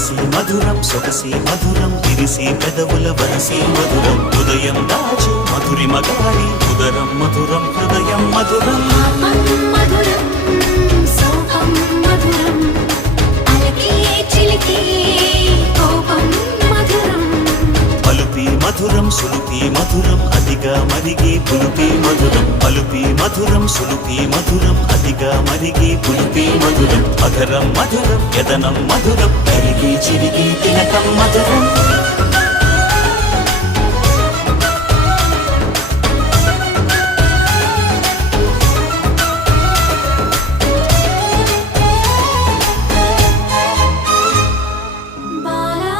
మనసి మధురం సొగసి మధురం విరిసి పెదవుల వరసి మధురం ఉదయం దాచి మధురి మగాడి ఉదరం మధురం హృదయం మధురం మధురం సోహం మధురం అలకి చిలికి కోపం మధురం పలుపి మధురం సులుపి మధురం అతిగా మరిగి పులుపి మధురం పలుపి మధురం సులుపి మధురం అతిగా మరిగి పులుపి మధురం మధురం మధురం యదనం మధురం కరిగి చిరిగి తినకం మధురం